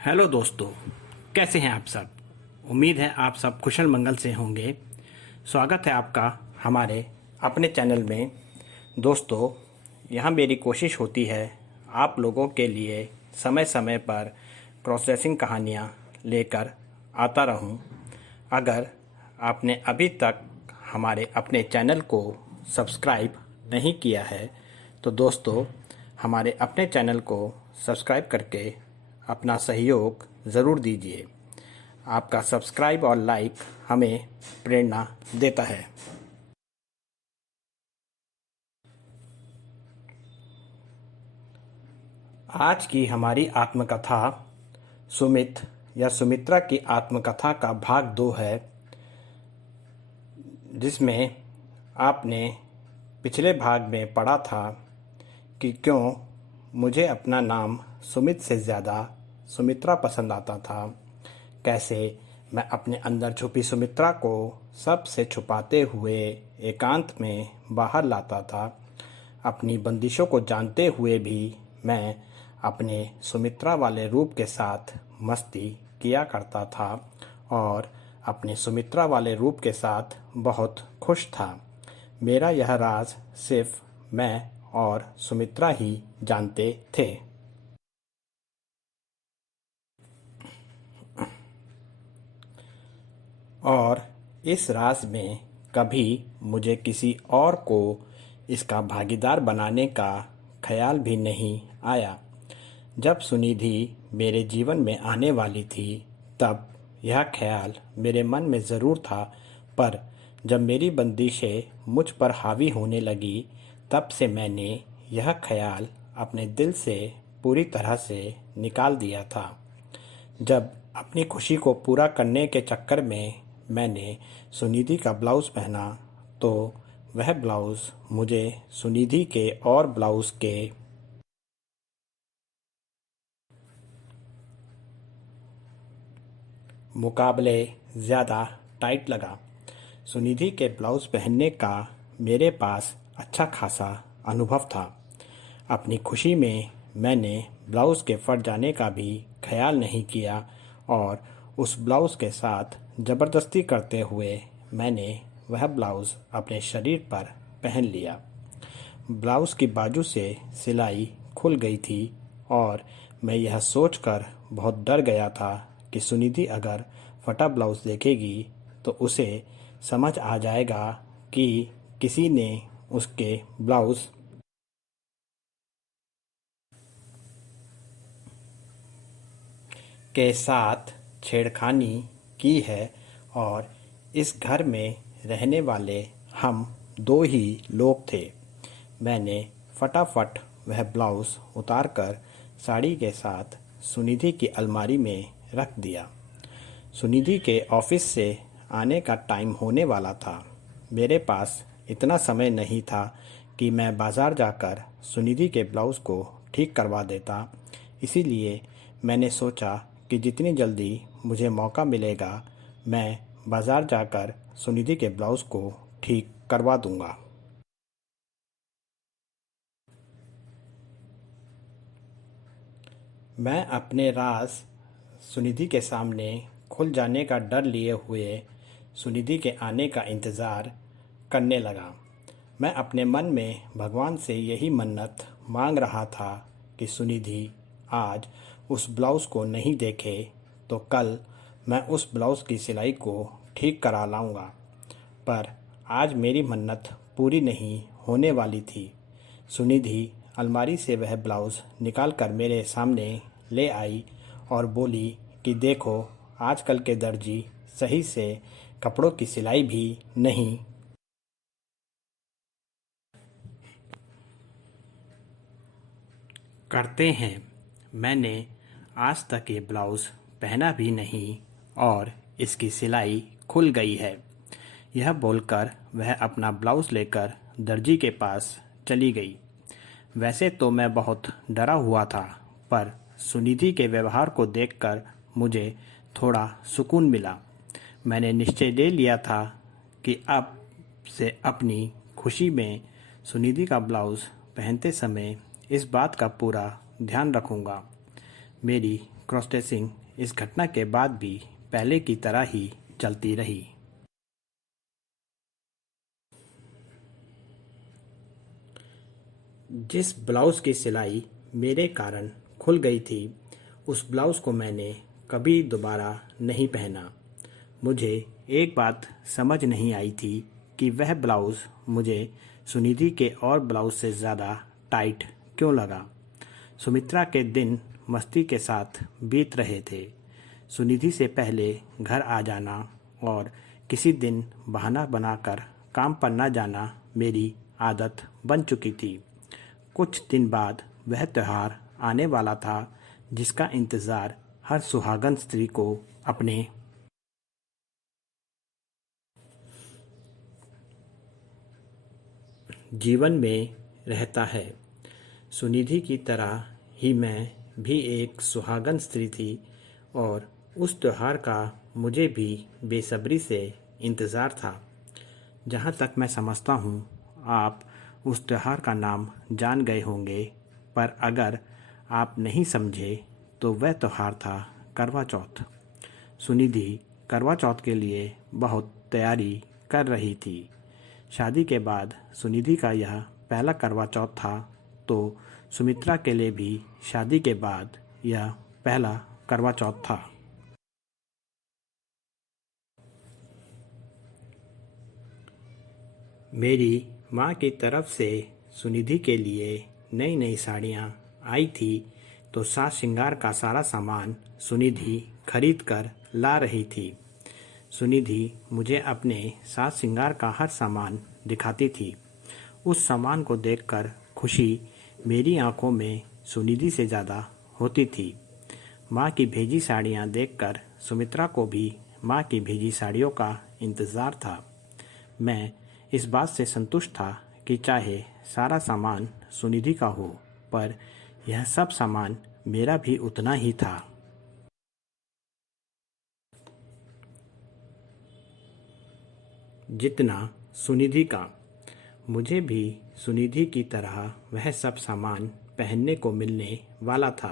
Hello दोस्तों, कैसे हैं आप सब। उम्मीद है आप सब कुशल मंगल से होंगे। स्वागत है आपका हमारे अपने चैनल में। दोस्तों, यहाँ मेरी कोशिश होती है आप लोगों के लिए समय समय पर क्रॉसड्रेसिंग कहानियाँ लेकर आता रहूँ। अगर आपने अभी तक हमारे अपने चैनल को सब्सक्राइब नहीं किया है तो दोस्तों हमारे अपने चैनल को सब्सक्राइब करके अपना सहयोग ज़रूर दीजिए। आपका सब्सक्राइब और लाइक हमें प्रेरणा देता है। आज की हमारी आत्मकथा सुमित या सुमित्रा की आत्मकथा का भाग 2 है, जिसमें आपने पिछले भाग में पढ़ा था कि क्यों मुझे अपना नाम सुमित से ज़्यादा सुमित्रा पसंद आता था। कैसे मैं अपने अंदर छुपी सुमित्रा को सबसे छुपाते हुए एकांत में बाहर लाता था। अपनी बंदिशों को जानते हुए भी मैं अपने सुमित्रा वाले रूप के साथ मस्ती किया करता था और अपने सुमित्रा वाले रूप के साथ बहुत खुश था। मेरा यह राज सिर्फ मैं और सुमित्रा ही जानते थे। और इस राज में कभी मुझे किसी और को इसका भागीदार बनाने का ख्याल भी नहीं आया। जब सुनिधि मेरे जीवन में आने वाली थी तब यह ख्याल मेरे मन में ज़रूर था, पर जब मेरी बंदिशें मुझ पर हावी होने लगी तब से मैंने यह ख्याल अपने दिल से पूरी तरह से निकाल दिया था। जब अपनी खुशी को पूरा करने के चक्कर में मैंने सुनिधि का ब्लाउज़ पहना तो वह ब्लाउज़ मुझे सुनिधि के और ब्लाउज़ के मुकाबले ज़्यादा टाइट लगा। सुनिधि के ब्लाउज़ पहनने का मेरे पास अच्छा खासा अनुभव था। अपनी खुशी में मैंने ब्लाउज़ के फट जाने का भी ख्याल नहीं किया और उस ब्लाउज़ के साथ ज़बरदस्ती करते हुए मैंने वह ब्लाउज़ अपने शरीर पर पहन लिया। ब्लाउज़ की बाजू से सिलाई खुल गई थी और मैं यह सोचकर बहुत डर गया था कि सुनिधि अगर फटा ब्लाउज़ देखेगी तो उसे समझ आ जाएगा कि किसी ने उसके ब्लाउज़ के साथ छेड़खानी की है और इस घर में रहने वाले हम दो ही लोग थे। मैंने फटाफट वह ब्लाउज़ उतारकर साड़ी के साथ सुनिधि की अलमारी में रख दिया। सुनिधि के ऑफिस से आने का टाइम होने वाला था। मेरे पास इतना समय नहीं था कि मैं बाज़ार जाकर सुनिधि के ब्लाउज़ को ठीक करवा देता, इसीलिए मैंने सोचा कि जितनी जल्दी मुझे मौका मिलेगा मैं बाज़ार जाकर सुनिधि के ब्लाउज़ को ठीक करवा दूंगा। मैं अपने राज सुनिधि के सामने खुल जाने का डर लिए हुए सुनिधि के आने का इंतज़ार करने लगा। मैं अपने मन में भगवान से यही मन्नत मांग रहा था कि सुनिधि आज उस ब्लाउज़ को नहीं देखे तो कल मैं उस ब्लाउज़ की सिलाई को ठीक करा लाऊंगा। पर आज मेरी मन्नत पूरी नहीं होने वाली थी। सुनिधि अलमारी से वह ब्लाउज़ निकाल कर मेरे सामने ले आई और बोली कि देखो, आजकल के दर्जी सही से कपड़ों की सिलाई भी नहीं करते हैं। मैंने आज तक ये ब्लाउज़ पहना भी नहीं और इसकी सिलाई खुल गई है। यह बोलकर वह अपना ब्लाउज़ लेकर दर्जी के पास चली गई। वैसे तो मैं बहुत डरा हुआ था, पर सुनिधि के व्यवहार को देखकर मुझे थोड़ा सुकून मिला। मैंने निश्चय ले लिया था कि अब से अपनी खुशी में सुनिधि का ब्लाउज़ पहनते समय इस बात का पूरा ध्यान रखूँगा। मेरी क्रॉस ड्रेसिंग इस घटना के बाद भी पहले की तरह ही चलती रही। जिस ब्लाउज़ की सिलाई मेरे कारण खुल गई थी, उस ब्लाउज़ को मैंने कभी दोबारा नहीं पहना। मुझे एक बात समझ नहीं आई थी कि वह ब्लाउज़ मुझे सुनिधि के और ब्लाउज़ से ज़्यादा टाइट क्यों लगा। सुमित्रा के दिन मस्ती के साथ बीत रहे थे। सुनिधि से पहले घर आ जाना और किसी दिन बहाना बनाकर काम पर न जाना मेरी आदत बन चुकी थी। कुछ दिन बाद वह त्योहार आने वाला था जिसका इंतज़ार हर सुहागन स्त्री को अपने जीवन में रहता है। सुनिधि की तरह ही मैं भी एक सुहागन स्त्री थी और उस त्योहार का मुझे भी बेसब्री से इंतज़ार था। जहाँ तक मैं समझता हूँ, आप उस त्योहार का नाम जान गए होंगे, पर अगर आप नहीं समझे तो वह त्योहार था करवा चौथ। सुनिधि करवा चौथ के लिए बहुत तैयारी कर रही थी। शादी के बाद सुनिधि का यह पहला करवा चौथ था, तो सुमित्रा के लिए भी शादी के बाद यह पहला करवा चौथ था। मेरी माँ की तरफ से सुनिधि के लिए नई नई साड़ियाँ आई थी, तो साज श्रृंगार का सारा सामान सुनिधि खरीद कर ला रही थी। सुनिधि मुझे अपने साज श्रृंगार का हर सामान दिखाती थी। उस सामान को देखकर खुशी मेरी आंखों में सुनिधि से ज़्यादा होती थी। माँ की भेजी साड़ियाँ देखकर सुमित्रा को भी माँ की भेजी साड़ियों का इंतज़ार था। मैं इस बात से संतुष्ट था कि चाहे सारा सामान सुनिधि का हो, पर यह सब सामान मेरा भी उतना ही था। जितना सुनिधि का। मुझे भी सुनिधि की तरह वह सब सामान पहनने को मिलने वाला था।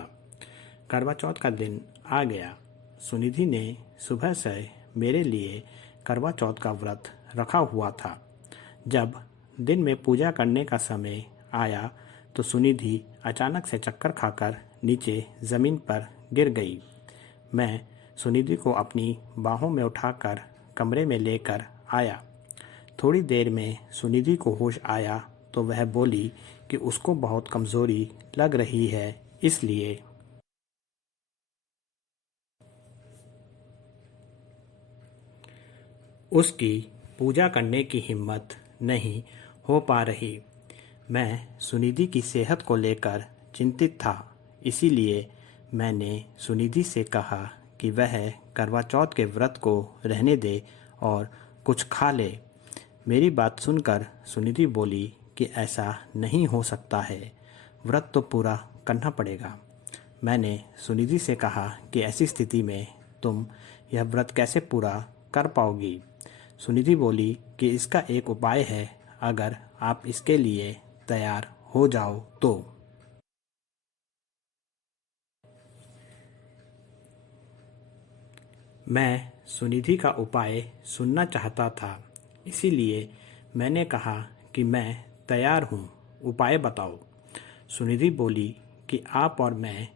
करवा चौथ का दिन आ गया। सुनिधि ने सुबह से मेरे लिए करवा चौथ का व्रत रखा हुआ था। जब दिन में पूजा करने का समय आया तो सुनिधि अचानक से चक्कर खाकर नीचे ज़मीन पर गिर गई। मैं सुनिधि को अपनी बाहों में उठाकर कमरे में लेकर आया। थोड़ी देर में सुनिधि को होश आया तो वह बोली कि उसको बहुत कमज़ोरी लग रही है, इसलिए उसकी पूजा करने की हिम्मत नहीं हो पा रही। मैं सुनिधि की सेहत को लेकर चिंतित था, इसीलिए मैंने सुनिधि से कहा कि वह करवा चौथ के व्रत को रहने दे और कुछ खा ले। मेरी बात सुनकर सुनिधि बोली कि ऐसा नहीं हो सकता है, व्रत तो पूरा करना पड़ेगा। मैंने सुनिधि से कहा कि ऐसी स्थिति में तुम यह व्रत कैसे पूरा कर पाओगी। सुनिधि बोली कि इसका एक उपाय है, अगर आप इसके लिए तैयार हो जाओ तो। मैं सुनिधि का उपाय सुनना चाहता था, इसीलिए मैंने कहा कि मैं तैयार हूँ, उपाय बताओ। सुनिधि बोली कि आप और मैं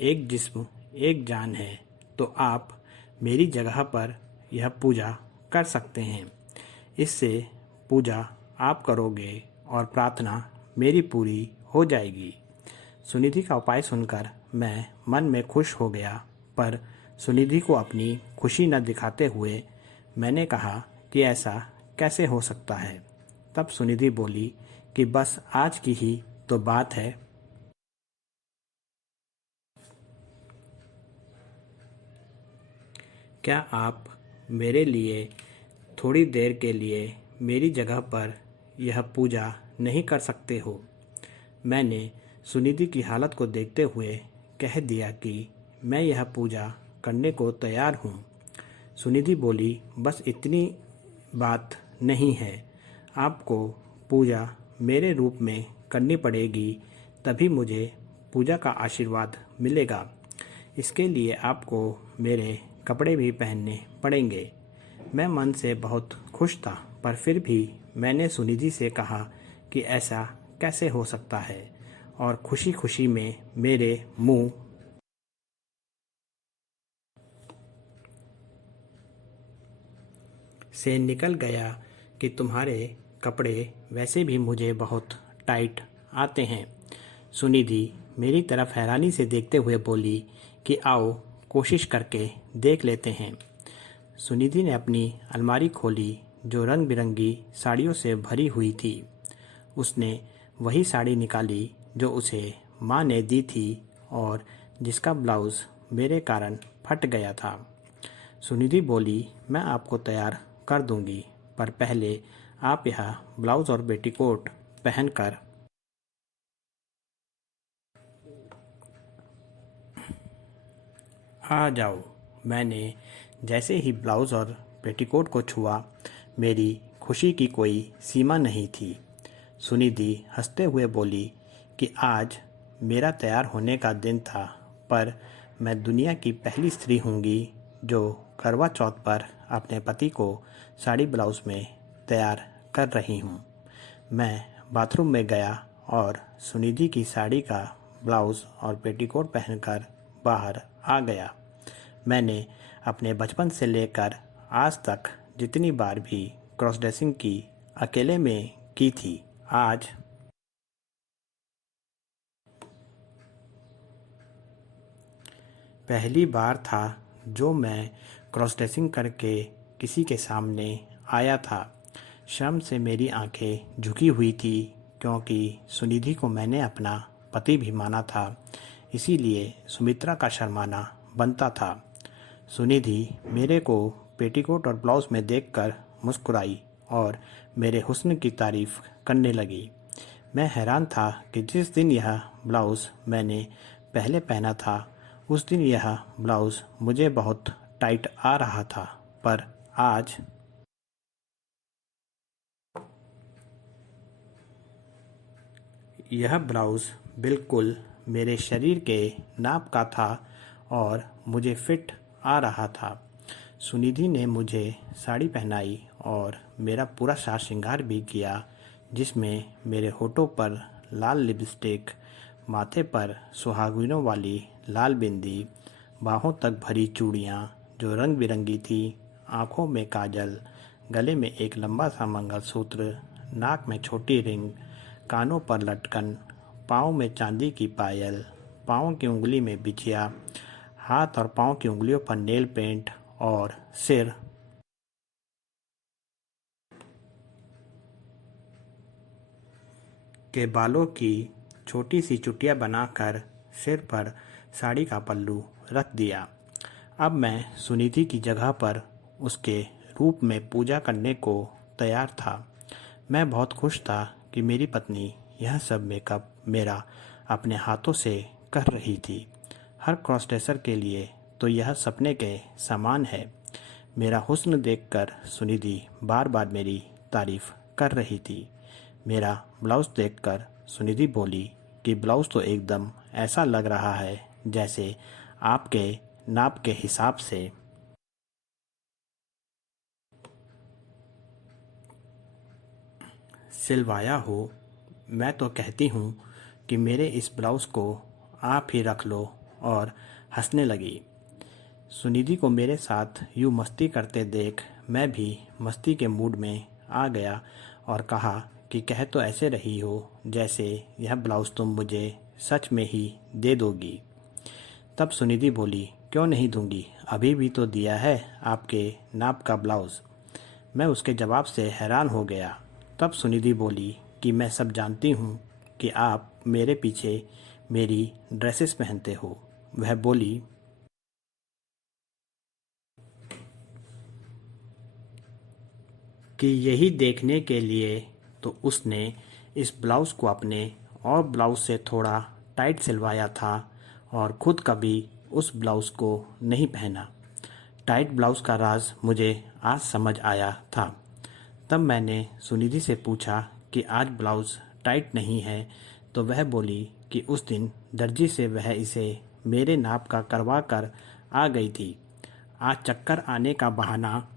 एक जिस्म एक जान है, तो आप मेरी जगह पर यह पूजा कर सकते हैं। इससे पूजा आप करोगे और प्रार्थना मेरी पूरी हो जाएगी। सुनिधि का उपाय सुनकर मैं मन में खुश हो गया, पर सुनिधि को अपनी खुशी न दिखाते हुए मैंने कहा कि ऐसा कैसे हो सकता है। तब सुनिधि बोली कि बस आज की ही तो बात है। क्या आप मेरे लिए थोड़ी देर के लिए मेरी जगह पर यह पूजा नहीं कर सकते हो? मैंने सुनिधि की हालत को देखते हुए कह दिया कि मैं यह पूजा करने को तैयार हूँ। सुनिधि बोली, बस इतनी बात नहीं है, आपको पूजा मेरे रूप में करनी पड़ेगी, तभी मुझे पूजा का आशीर्वाद मिलेगा। इसके लिए आपको मेरे कपड़े भी पहनने पड़ेंगे। मैं मन से बहुत खुश था, पर फिर भी मैंने सुनिधि से कहा कि ऐसा कैसे हो सकता है, और खुशी खुशी में मेरे मुंह से निकल गया कि तुम्हारे कपड़े वैसे भी मुझे बहुत टाइट आते हैं। सुनिधि मेरी तरफ हैरानी से देखते हुए बोली कि आओ कोशिश करके देख लेते हैं। सुनिधि ने अपनी अलमारी खोली जो रंग बिरंगी साड़ियों से भरी हुई थी। उसने वही साड़ी निकाली जो उसे माँ ने दी थी और जिसका ब्लाउज़ मेरे कारण फट गया था। सुनिधि बोली, मैं आपको तैयार कर दूंगी, पर पहले आप यह ब्लाउज़ और पेटीकोट पहनकर आ जाओ। मैंने जैसे ही ब्लाउज़ और पेटीकोट को छुआ, मेरी खुशी की कोई सीमा नहीं थी। सुनिधि हंसते हुए बोली कि आज मेरा तैयार होने का दिन था, पर मैं दुनिया की पहली स्त्री होंगी जो करवा चौथ पर अपने पति को साड़ी ब्लाउज़ में तैयार कर रही हूँ। मैं बाथरूम में गया और सुनिधि की साड़ी का ब्लाउज़ और पेटीकोट पहनकर बाहर आ गया। मैंने अपने बचपन से लेकर आज तक जितनी बार भी क्रॉस ड्रेसिंग की अकेले में की थी, आज पहली बार था जो मैं क्रॉस ड्रेसिंग करके किसी के सामने आया था। शर्म से मेरी आंखें झुकी हुई थी, क्योंकि सुनिधि को मैंने अपना पति भी माना था, इसीलिए सुमित्रा का शर्माना बनता था। सुनिधि मेरे को पेटीकोट और ब्लाउज़ में देखकर मुस्कुराई और मेरे हुस्न की तारीफ़ करने लगी। मैं हैरान था कि जिस दिन यह ब्लाउज़ मैंने पहले पहना था, उस दिन यह ब्लाउज़ मुझे बहुत टाइट आ रहा था, पर आज यह ब्लाउज़ बिल्कुल मेरे शरीर के नाप का था और मुझे फिट आ रहा था। सुनिधि ने मुझे साड़ी पहनाई और मेरा पूरा साज श्रृंगार भी किया, जिसमें मेरे होठों पर लाल लिपस्टिक, माथे पर सुहागिनों वाली लाल बिंदी, बाहों तक भरी चूड़ियाँ जो रंग बिरंगी थी, आँखों में काजल, गले में एक लंबा सा मंगलसूत्र, नाक में छोटी रिंग, कानों पर लटकन, पाँव में चांदी की पायल, पाँव की उंगली में बिछिया, हाथ और पाँव की उंगलियों पर नेल पेंट और सिर के बालों की छोटी सी चुटिया बनाकर सिर पर साड़ी का पल्लू रख दिया। अब मैं सुनिधि की जगह पर उसके रूप में पूजा करने को तैयार था। मैं बहुत खुश था कि मेरी पत्नी यह सब मेकअप मेरा अपने हाथों से कर रही थी। हर क्रॉस ड्रेसर के लिए तो यह सपने के समान है। मेरा हुस्न देखकर सुनिधि बार बार मेरी तारीफ कर रही थी। मेरा ब्लाउज़ देखकर सुनिधि बोली कि ब्लाउज़ तो एकदम ऐसा लग रहा है जैसे आपके नाप के हिसाब से सिलवाया हो। मैं तो कहती हूँ कि मेरे इस ब्लाउज़ को आप ही रख लो, और हंसने लगी। सुनिधि को मेरे साथ यूँ मस्ती करते देख मैं भी मस्ती के मूड में आ गया और कहा कि कह तो ऐसे रही हो जैसे यह ब्लाउज़ तुम मुझे सच में ही दे दोगी। तब सुनिधि बोली, क्यों नहीं दूंगी, अभी भी तो दिया है आपके नाप का ब्लाउज़। मैं उसके जवाब से हैरान हो गया। तब सुनिधि बोली कि मैं सब जानती हूँ कि आप मेरे पीछे मेरी ड्रेसेस पहनते हो। वह बोली कि यही देखने के लिए तो उसने इस ब्लाउज़ को अपने और ब्लाउज़ से थोड़ा टाइट सिलवाया था और ख़ुद कभी उस ब्लाउज़ को नहीं पहना। टाइट ब्लाउज़ का राज मुझे आज समझ आया था। तब मैंने सुनिधि से पूछा कि आज ब्लाउज़ टाइट नहीं है, तो वह बोली कि उस दिन दर्जी से वह इसे मेरे नाप का करवा कर आ गई थी। आज चक्कर आने का बहाना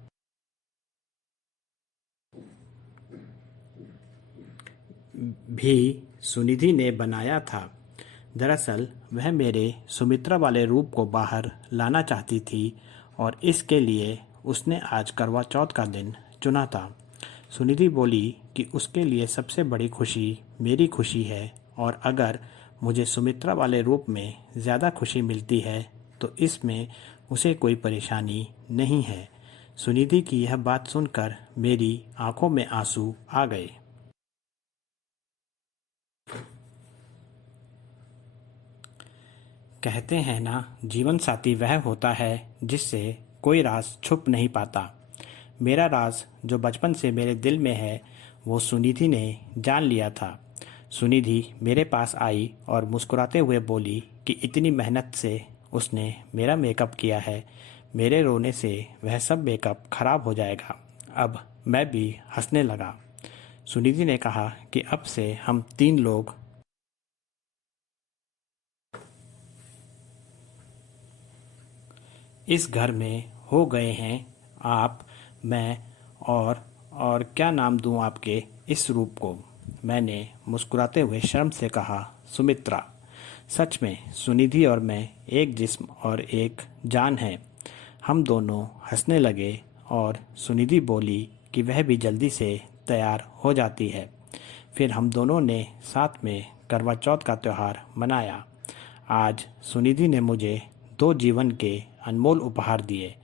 भी सुनिधि ने बनाया था। दरअसल वह मेरे सुमित्रा वाले रूप को बाहर लाना चाहती थी और इसके लिए उसने आज करवा चौथ का दिन चुना था। सुनिधि बोली कि उसके लिए सबसे बड़ी खुशी मेरी खुशी है और अगर मुझे सुमित्रा वाले रूप में ज़्यादा खुशी मिलती है तो इसमें उसे कोई परेशानी नहीं है। सुनिधि की यह बात सुनकर मेरी आंखों में आंसू आ गए। कहते हैं ना, जीवन साथी वह होता है जिससे कोई राज छुप नहीं पाता। मेरा राज जो बचपन से मेरे दिल में है वो सुनिधि ने जान लिया था। सुनिधि मेरे पास आई और मुस्कुराते हुए बोली कि इतनी मेहनत से उसने मेरा मेकअप किया है, मेरे रोने से वह सब मेकअप खराब हो जाएगा। अब मैं भी हंसने लगा। सुनिधि ने कहा कि अब से हम 3 लोग इस घर में हो गए हैं, आप, मैं और क्या नाम दूं आपके इस रूप को? मैंने मुस्कुराते हुए शर्म से कहा, सुमित्रा। सच में सुनिधि और मैं एक जिस्म और एक जान हैं। हम दोनों हंसने लगे और सुनिधि बोली कि वह भी जल्दी से तैयार हो जाती है। फिर हम दोनों ने साथ में करवा चौथ का त्यौहार मनाया। आज सुनिधि ने मुझे 2 जीवन के अनमोल उपहार दिए।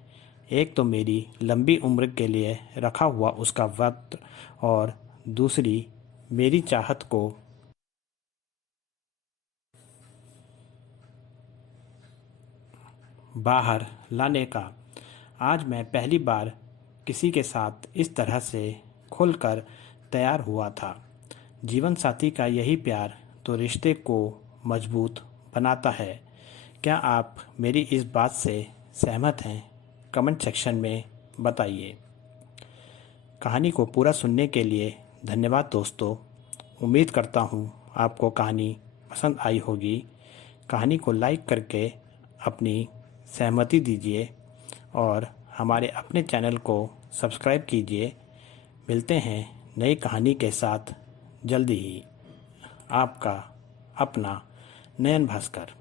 एक तो मेरी लंबी उम्र के लिए रखा हुआ उसका व्रत और दूसरी मेरी चाहत को बाहर लाने का। आज मैं पहली बार किसी के साथ इस तरह से खुलकर तैयार हुआ था। जीवन साथी का यही प्यार तो रिश्ते को मजबूत बनाता है। क्या आप मेरी इस बात से सहमत हैं? कमेंट सेक्शन में बताइए। कहानी को पूरा सुनने के लिए धन्यवाद दोस्तों। उम्मीद करता हूँ आपको कहानी पसंद आई होगी। कहानी को लाइक करके अपनी सहमति दीजिए और हमारे अपने चैनल को सब्सक्राइब कीजिए। मिलते हैं नई कहानी के साथ जल्दी ही। आपका अपना नयन भास्कर।